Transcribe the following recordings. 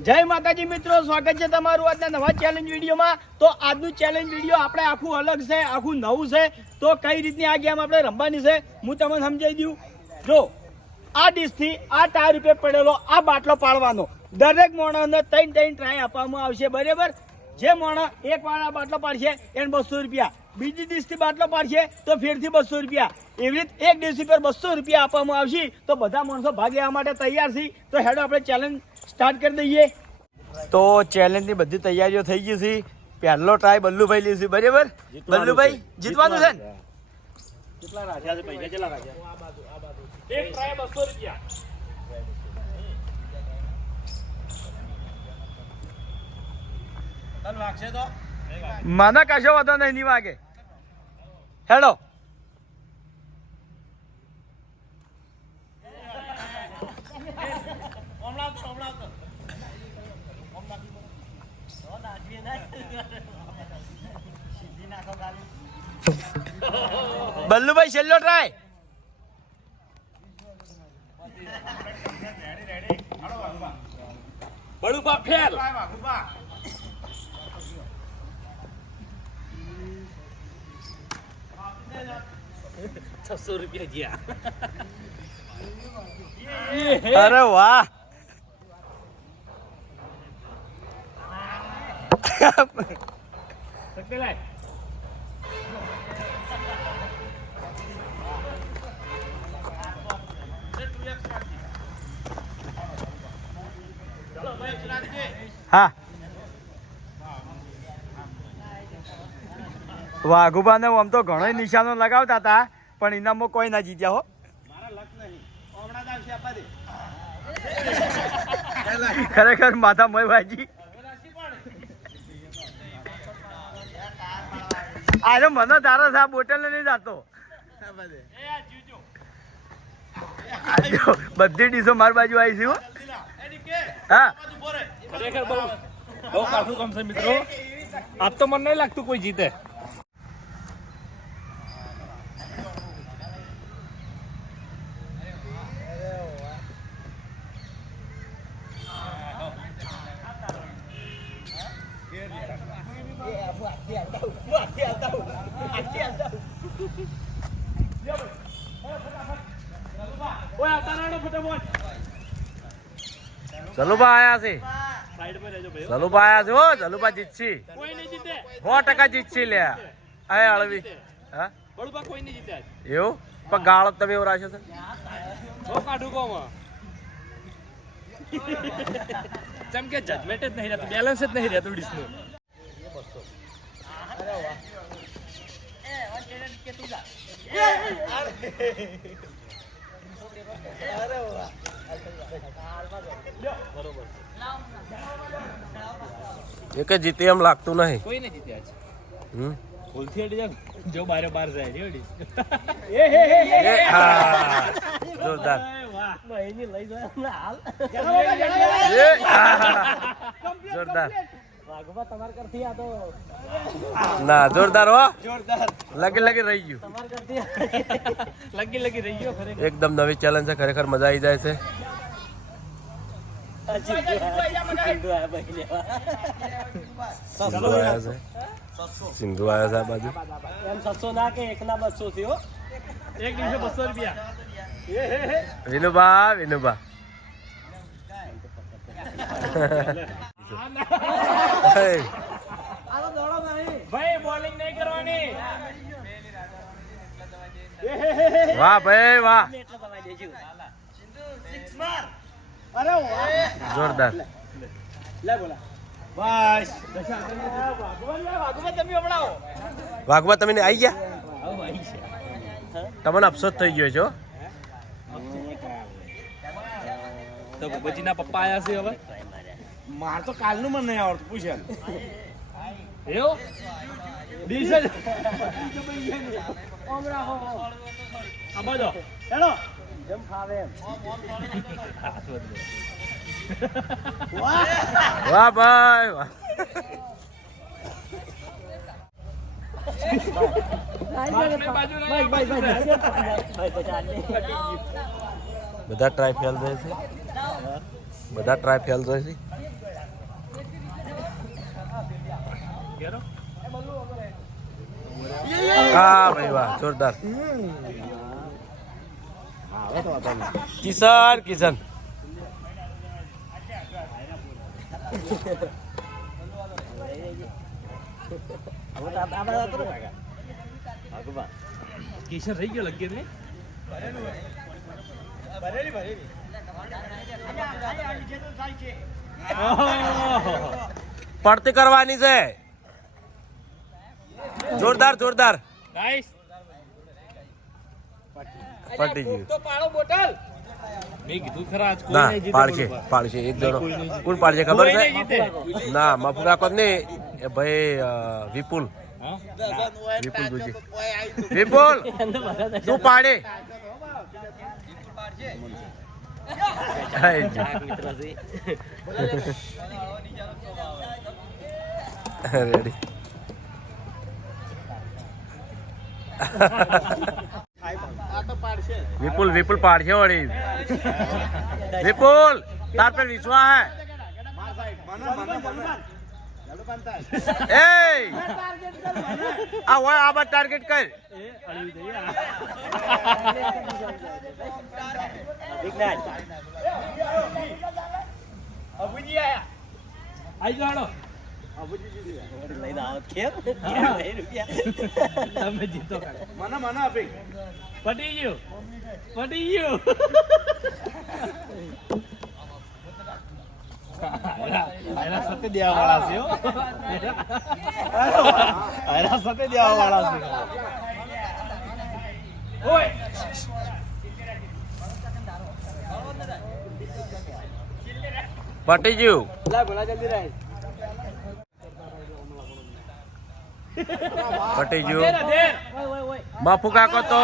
જય માતાજી મિત્રો, સ્વાગત છે તમારું આજના નવા ચેલેન્જ વિડીયોમાં. તો આજનું ચેલેન્જ વીડિયો આપણે આખું અલગ છે, આખું નવું છે. તો કઈ રીતની આ ગેમ આપણે રમવાની છે, હું તમને સમજાવી દઉં. જો, આ ડીશથી આ ટાયર રૂપે પડેલો આ બાટલો પાડવાનો. દરેક માણસને ત્રણ ત્રણ ટ્રાય આપવામાં આવશે, બરાબર? જે માણસ એક વાળા બાટલો પાડશે, એને બસો રૂપિયા. બીજી ડીશથી બાટલો પાડશે, તો ફેરથી બસો રૂપિયા. એવી રીતે એક ડીશ પર બસો રૂપિયા આપવામાં આવશે. તો બધા માણસો ભાગ લેવા માટે તૈયાર છે. તો હેડો આપણે ચેલેન્જ સ્ટાર્ટ કરી દઈએ. તો ચેલેન્જની બધી તૈયારીઓ થઈ ગઈ છે. પહેલો ટ્રાય બલ્લુભાઈ લીધી બરાબર? બલ્લુભાઈ જીતવાનું છે ને? કેટલા રાખ્યા છે? પૈસા કેટલા રાખ્યા? એક ટ્રાય બસો રૂપિયા. મને કશો વાંધો નહીં ની વાગે. હેડો. બલ્લુભાઈ છેલ્લો ટ્રાય ફેલ. છસો રૂપિયા ગયા. અરે વાહ. હા. વાઘુભાને આમ તો ઘણો નિશાનો લગાવતા હતા પણ ઇનામમાં કોઈ ના જીત્યા હો. ખરેખર માથા મોય ભાજી આજે મને તારો છે બોટલ નહીં જાતો. બધી ડીશો મારી બાજુ આવી છે હો. ખરેખર બહુ બહુ કાઠું કામ છે મિત્રો. આજ તો મને નહીં લાગતું કોઈ જીતે. ચલો ચલુબા આયા છે. ચલુબા આયા છે હો ચલુબા જીતછી કોઈ નહીં જીતે. સો ટકા જીતશી લે. આ અળવી હા? બળુબા કોઈ નહીં જીતે આજ. એવું? પણ ગાળો તમે એવું રાખ્યો. જેમ કે જજમેન્ટ જ નહીં રહેતું બેલેન્સ જ નહીં રહેતું ડીશનું. એક જીતે એમ લાગતું નહીં. કોઈ નહીં જીત્યા છે? હમ. ભૂલથી અડી જાય જો બારે બાર જાય રે અડી એ હે. હે. હે જોરદાર. ના જોરદાર હો. લગી લગી રહી ગયું. લગી લગી રહી ગયો ખરેખર. એકદમ નવી ચેલેન્જ છે ખરેખર મજા આવી જાય છે. સિંધુ આવ્યા છે? સિંધુ આયા છે આ બાજુ? એક દિવસે બસો રૂપિયા. વિનુભા વિનુભા. હે, ભાઈ બોલિંગ નહીં વાહ ભાઈ વાહ. જોરદાર. લે બોલા. બસ. વાઘુબાઈ વાઘુબાઈ તમે આવી ગયા. તમને અફસોસ થઈ ગયો છો તો ભૂપતજીના પપ્પા આયા છે હવે? માર તો કાલનું મને નહીં આવડતું પૂછે એવું? ડીશ જ આ બાજુ હેલો જેમ ફાવે વાહ ભાઈ, વાહ. બધા ટ્રાય ફેલ જોઈએ છે? બધા ટ્રાય ફેલ જોઈએ છે? હા ભાઈ, વાહ, જોરદાર. કિશન કિશન. કિશન રહી ગયો લગીર ને? ભરેલી પડતી કરવાની છે. જોરદાર જોરદાર. નાઈસ પટી ગયું. તો પાડો બોટલ. ના પાડશે પાડશે એક જણો. કોઈ નહીં જીતે. કોણ પાડશે ખબર છે? ના મફુ કાકો નહીં. ભાઈ વિપુલ. વિપુલ જોજી. વિપુલ તું પાડે. રેડી વિપુલ વિપુલ પાડશે વળી વિપુલ તાર પર વિશ્વાસ હે એ આ હોય આ બાદ ટાર્ગેટ કર અબુજી આયા આઈ આપી પટી ગયું પટી ગયું સાથે દેવા વાળા છે હો. સાથે દેવા વાળા છે ઓય પટી ગયું લા જલ્દી રહે પટી ગયું. ધેર કાકો તો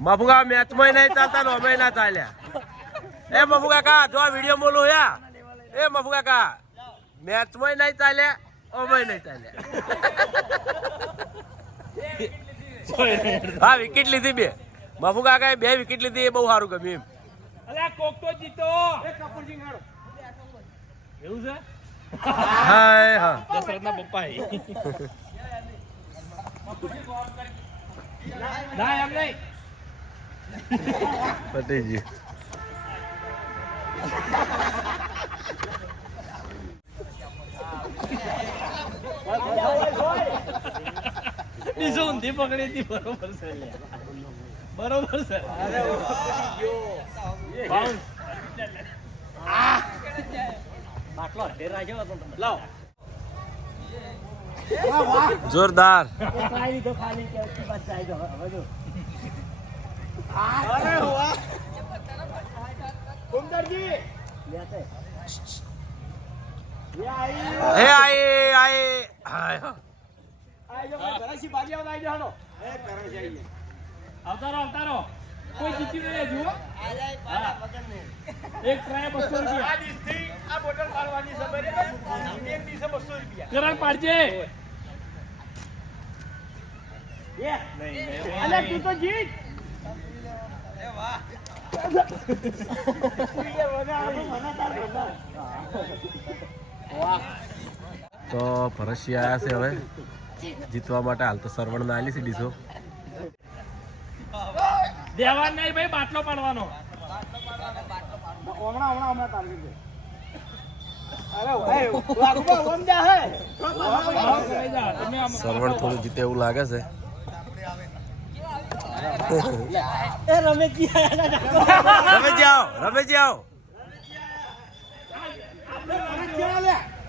મફુ કાકા મેચમાં નહીં ચાલતા ને અમે ના ચાલ્યા. એ મફુ કાકા જો આ વીડિયો બોલું યા એ મફુ કાકા મેચમાં નહીં ચાલ્યા અમે નહીં ચાલ્યા. હા વિકેટ લીધી બે. મફુ કાકાએ બે વિકેટ લીધી એ બહુ સારું ગમ્યું એમ. અલ્યા કોક તો જીતો. એવું છે? હાય હા. દશરથના પપ્પા ના એમ નહીં. પટી ગયું ડીસો ઊંધી પકડી હતી બરોબર છે બરોબર છે. બાઉન્સ. બાટલો અઢેર રાખ્યો હતો તમે. લાવો. જોરદાર. અવતારો અવતારો કોઈ જીતી રહ્યા જુઓ એક ટ્રાય બસો રૂપિયા. આ બોટલ પાડવાની છે એક ડીશે બસો રૂપિયા. કરાર પાડજે. તો જીત. આવ્યા છે હવે. જીતવા માટે હાલ તો સરવણ ના આલી સીડી ડીશો. દેવા નહીં ભાઈ બાટલો પાડવાનો. હમણાં હમણાં હમણાં તારવી દે સરવણ થોડું જીતે એવું લાગે છે. રમે જાઓ રમે જાઓ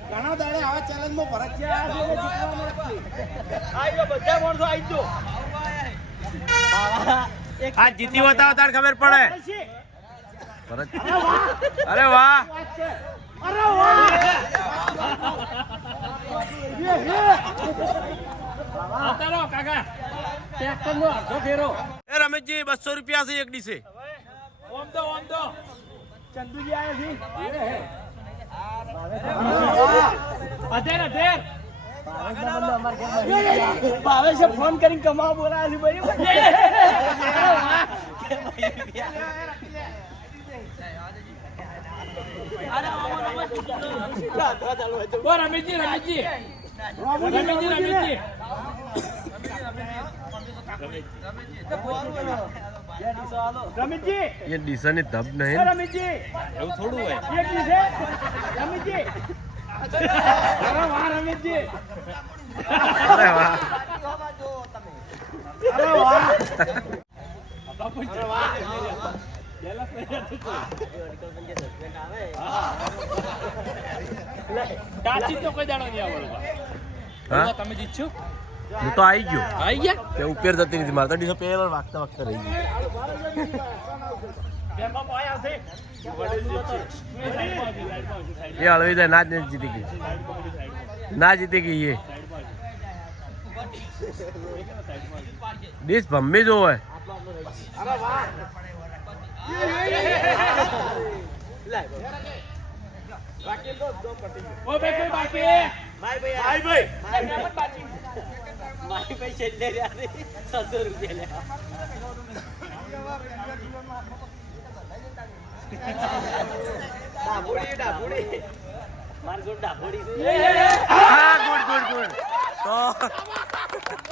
ઘણા દાડે આવા ચેલેન્જમાં માં છે આઈ બધા માણસો આવી જો. આ જીતી બતાવો તાર ખબર પડે. અરે વાહ. અરે વાહ. અવતારો કાકા. ટ્રેક્ટરનો અડધો ફેરો. એ રમેશજી બસો રૂપિયા છે એક ડીસે. ઓમ તો ઓમ તો ચંદુજી આયા છે. અધેર અધેર. ભાવેશે ફોન કરીને કમાવા બોલાવે છે ભાઈ રમીજી રમેશજી રમેશજી રમેશજી રમેશજી એ ડીસા ની તબ નહીં રમીજી એવું થોડું હોય. એક દી છે રમીતજી અરે વાહ અરે વાહ અરે વાહ દાચી તો કોઈ દાડો નહીં આવડવા હા? તમે જીતશો હું તો આવી ગયો. આવી ગયા? તે ઉપર જતી નથી. મારતા ડીસો પેલા વાગતા વાગતા રહી ગઈ બેમાં પાય આવશે એ હળવી જાય ના જ નથી જીતી ગઈ ના જીતી ગઈ એ ડીશ હા ગુડ ગુડ ગુડ તો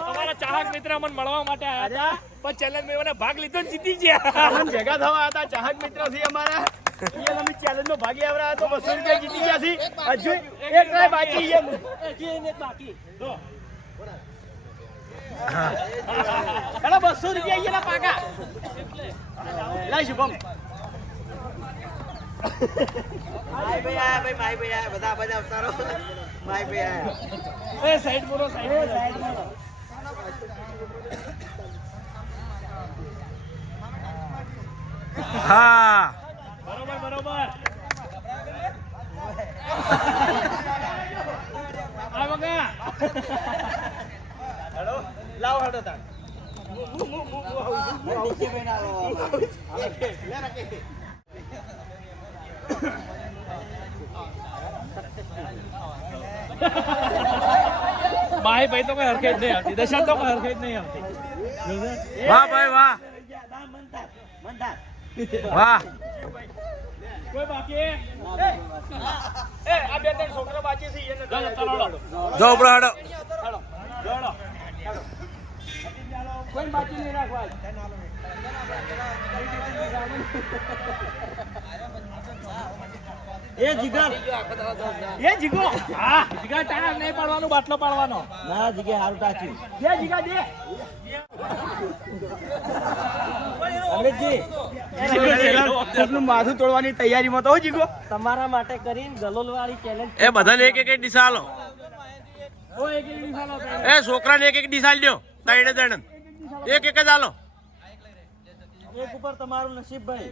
અમારા ચાહક મિત્ર મને મળવા માટે આવ્યા હતા પણ ચેલેન્જ મેં મને ભાગ લીધો ને જીતી ગયા. ભેગા થવા હતા ચાહક મિત્ર છે અમારા. અમે ચેલેન્જ નો ભાગ લેવડા તો બસો રૂપિયા જીતી ગયા છે હજુ એક રાય બાકી છે. અરે બસો રૂપિયા પાકા. લાય શુભમ. એ સાઈડ બોલો સાઈડ હા. બરોબર બરોબર. આ બગા હેલો? લાવ હેડો લે માહી ભાઈ તો કઈ હરખે જ નહીં આવતી. દશા તો કઈ હરખે જ નહીં આવતી. વાહ ભાઈ વાહ. વાહ. કોઈ બાકી? એ. આ બે ત્રણ છોકરા બાકી છે એને ચાલો ચાલો હાલો. જો ઉપર હાડો કોઈ બાકી નહીં રાખવા. એ જીગર. એ જીગો હા. જીગા ટાયર નહીં પાડવાનું બાટલો પાડવાનો. ના જીગે હારું ટાચ્યું દે. જીગા દે માથું તોડવાની તૈયારીમાં તો હો જીગો તમારા માટે કરીને ગલોલ વાળી ચેલેન્જ એ બધાને એક એક ડીશ આલો. ઓ એક એક એ છોકરાને એક એક ડીશ આલ દો. ત્રણે ત્રણ. એક એક જ આલો. એક ઉપર તમારું નસીબ ભાઈ.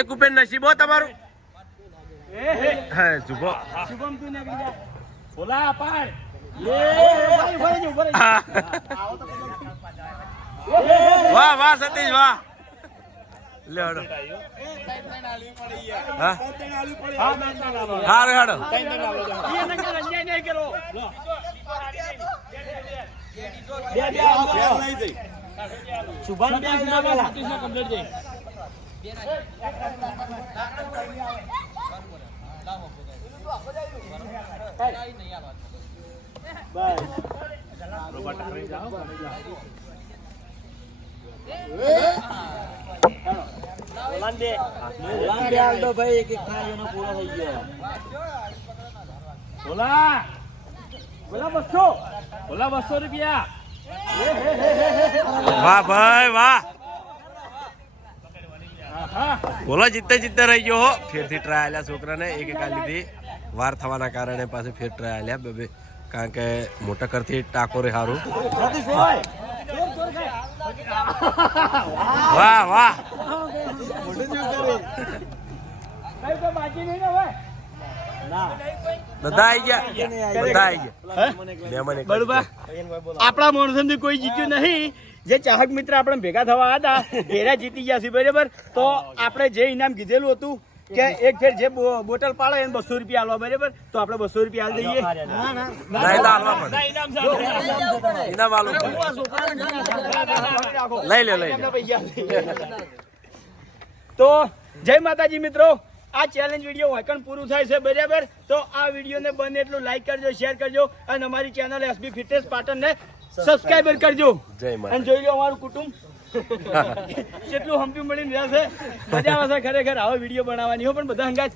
એક ઉપર નસીબો તમારું. હા ચૂપો શુભમ તું નીકળી જા બોલા પાડ. વાહ વાહ સતીશ વાહ. લે હડો. હા? હા કરો. શુભાન બે કમ્પ્લીટ જઈ ઓલાન બે ઓલાન બે આલ દો ભાઈ એક એક એનો પૂરો થઈ ગયો બોલા બોલા બસો બોલા બસો રૂપિયા વાહ ભાઈ, વાહ. હા બોલો જીતે જીતે રહી ગયો હો. ફેરથી ટ્રાય આલ્યા છોકરાને. એક એક લીધી વાર થવાના કારણે પાછું ફેર ટ્રાય આલ્યા. બે બે કારણ કે મોટા કરથી ટાકોરે સારું વાહ વાહ. આપણા માણસોથી કોઈ જીત્યું નહીં. જે ચાહક મિત્ર આપણે ભેગા થવા હતા ઘેરા જીતી ગયા છે બરાબર? તો આપણે જે ઇનામ કીધેલું હતું કે એક ફેર જે બોટલ પાડે એને બસો રૂપિયા આલવા બરાબર? તો આપણે બસો રૂપિયા આલી દઈએ. લઈ લે લઈ તો જય માતાજી મિત્રો. આ ચેલેન્જ વીડિયો વાંકણ પૂરું થાય છે બરાબર? તો આ વિડીયોને બને એટલું લાઈક કરજો શેર કરજો અને અમારી ચેનલ એસબી ફિટનેસ પાટણને સબસ્ક્રાઈબર કરજો. અને જોઈ લો અમારું કુટુંબ. કેટલું હમ્પી મળીને રહેશે મજા આવશે ખરેખર. આવો વીડિયો બનાવવાની હો પણ બધા હંગાજ